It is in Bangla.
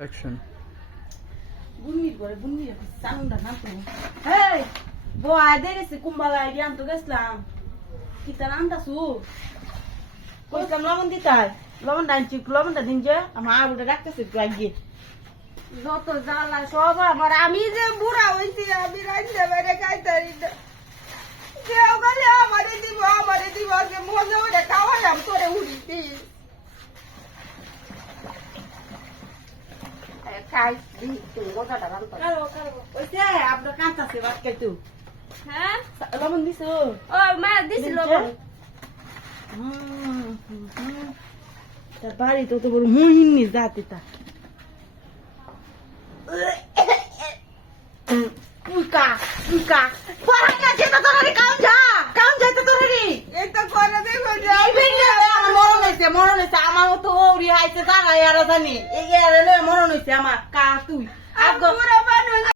অ্যাকশন। বুন্নি করে বুন্নি সাউন্ডটা না তো হেই বয় দেখেছি কুম্বালা আইডিয়া আনতে গেছিলাম কি তার আনতাছু কইতাম লবণ দিতাই লবণ ডাইছি লবণটা দিন যে আমার আবুটা রাখতেছে একটু আগে যত জ্বালা সব আমার আমি যে বুড়া হইছি আমি রাইতে বাইরে খাইতারি না কেউ গেলে আমারে দিব আগে মজা করে খাওয়াইলাম তোরে উড়ি দিস খাই তুই মজাটা রান্তা ওইছে আপনার কাঁচাছে ভাত খাইতু হ্যাঁ লবণ দিছো ও মা দিছিল লবণ তার বাড়ি তো বড় মহিনী জাতি তা উকা উকা পড়া গেছে তো তোরে কাম যা তো তোরে এই তো করে দেখো যাই মরণ হইছে আমার মতো ওরি হাইছে জানা এরা জানি এই এরা লয় মরণ হইছে আমার কা তুই আগ